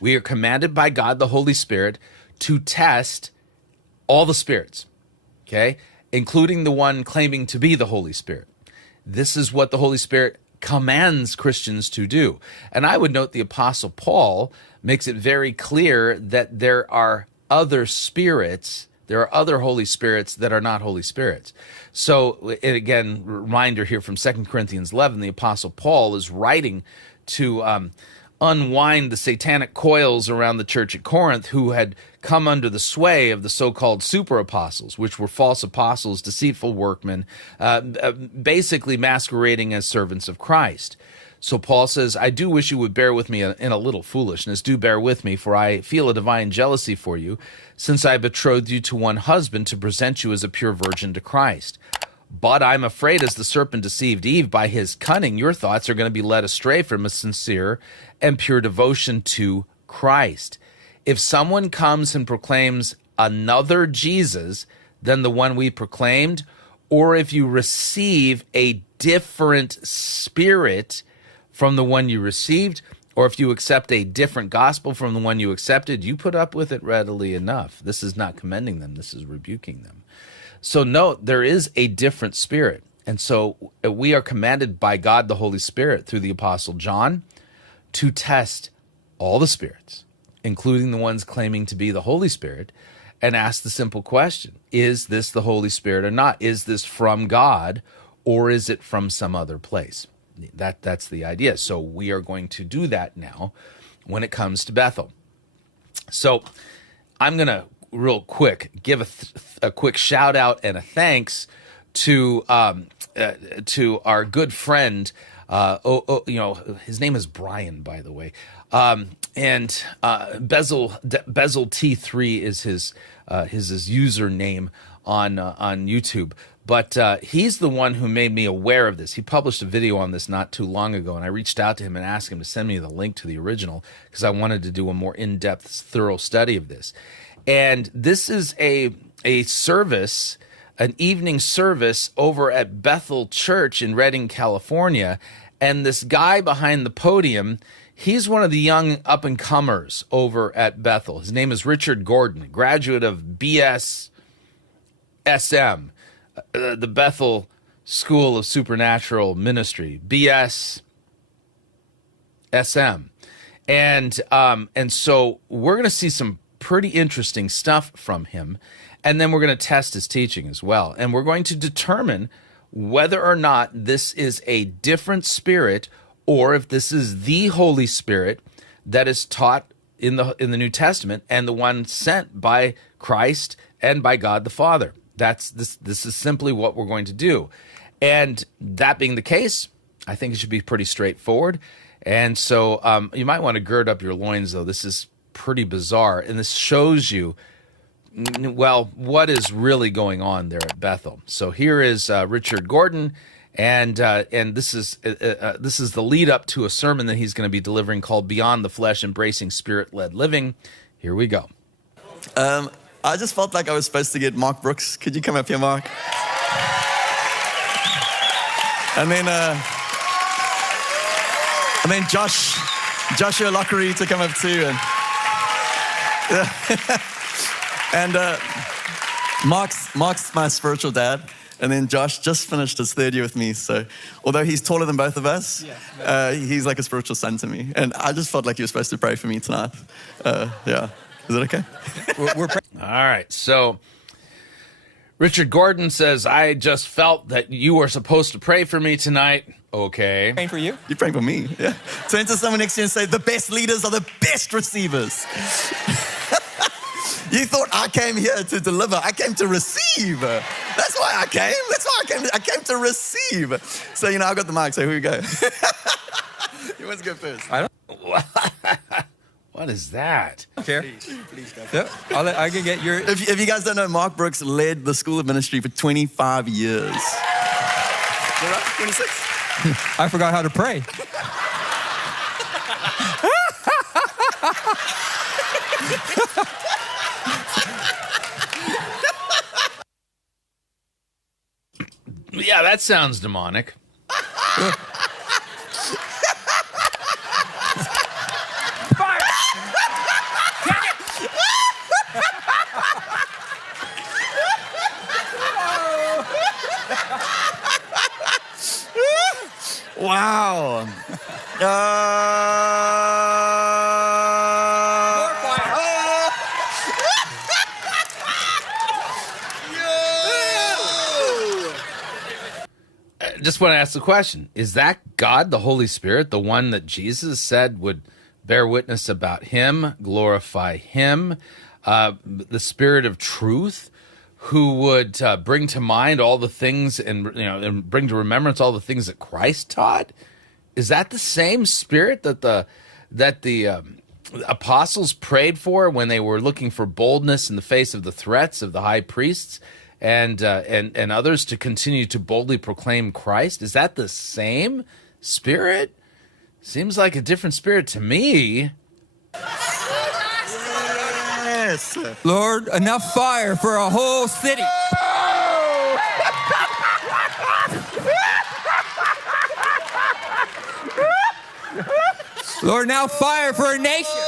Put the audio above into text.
We are commanded by God, the Holy Spirit, to test all the spirits, okay, including the one claiming to be the Holy Spirit. This is what the Holy Spirit commands Christians to do. And I would note the Apostle Paul makes it very clear that there are other spirits, there are other Holy Spirits that are not Holy Spirits. So, and again, reminder here from 2 Corinthians 11, the Apostle Paul is writing to unwind the satanic coils around the church at Corinth, who had come under the sway of the so-called super apostles, which were false apostles, deceitful workmen, basically masquerading as servants of Christ. So Paul says, I do wish you would bear with me in a little foolishness. Do bear with me, for I feel a divine jealousy for you, since I betrothed you to one husband to present you as a pure virgin to Christ. But I'm afraid, as the serpent deceived Eve by his cunning, your thoughts are going to be led astray from a sincere and pure devotion to Christ. If someone comes and proclaims another Jesus than the one we proclaimed, or if you receive a different spirit from the one you received, or if you accept a different gospel from the one you accepted, you put up with it readily enough. This is not commending them. This is rebuking them. So note, there is a different spirit. And so we are commanded by God, the Holy Spirit, through the Apostle John, to test all the spirits, including the ones claiming to be the Holy Spirit, and ask the simple question, is this the Holy Spirit or not? Is this from God, or is it from some other place? That's the idea. So we are going to do that now when it comes to Bethel. So I'm going to real quick give a quick shout out and a thanks to our good friend. His name is Brian, by the way. And Bezel T3 is his username on YouTube. But he's the one who made me aware of this. He published a video on this not too long ago, and I reached out to him and asked him to send me the link to the original because I wanted to do a more in-depth, thorough study of this. And this is a service, an evening service over at Bethel Church in Redding, California. And this guy behind the podium, he's one of the young up-and-comers over at Bethel. His name is Richard Gordon, graduate of BS SM, the Bethel School of Supernatural Ministry, BS SM. And so we're going to see some pretty interesting stuff from him, and then we're going to test his teaching as well. And we're going to determine whether or not this is a different spirit or if this is the Holy Spirit that is taught in the New Testament and the one sent by Christ and by God the Father. This is simply what we're going to do. And that being the case, I think it should be pretty straightforward. And so you might want to gird up your loins, though. This is pretty bizarre, and this shows you, well, what is really going on there at Bethel. So here is Richard Gordon, and this is the lead up to a sermon that he's going to be delivering called "Beyond the Flesh: Embracing Spirit-Led Living." Here we go. I just felt like I was supposed to get Mark Brooks. Could you come up here, Mark? And then Joshua Lockery to come up too, and Mark's my spiritual dad, and then Josh just finished his third year with me. So although he's taller than both of us, he's like a spiritual son to me. And I just felt like you were supposed to pray for me tonight. Yeah, is it okay? All right, so Richard Gordon says, I just felt that you were supposed to pray for me tonight. Okay. Praying for you? You're praying for me, yeah. Turn to someone next to you and say, the best leaders are the best receivers. You thought I came here to deliver. I came to receive. That's why I came. I came to receive. So, I got the mic, so here we go. Who wants to go first? I don't What is that? care. Please go. Yep. I can get your... If you guys don't know, Mark Brooks led the School of Ministry for 25 years. Is that right? 26? I forgot how to pray. Yeah, that sounds demonic. Wow. Just want to ask the question, is that God, the Holy Spirit, the one that Jesus said would bear witness about him, glorify him, the Spirit of truth, who would bring to mind all the things and bring to remembrance all the things that Christ taught? Is that the same Spirit that the apostles prayed for when they were looking for boldness in the face of the threats of the high priests and others to continue to boldly proclaim Christ? Is that the same Spirit? Seems like a different Spirit to me. Yes. Lord, enough fire for a whole city. Lord, now fire for a nation.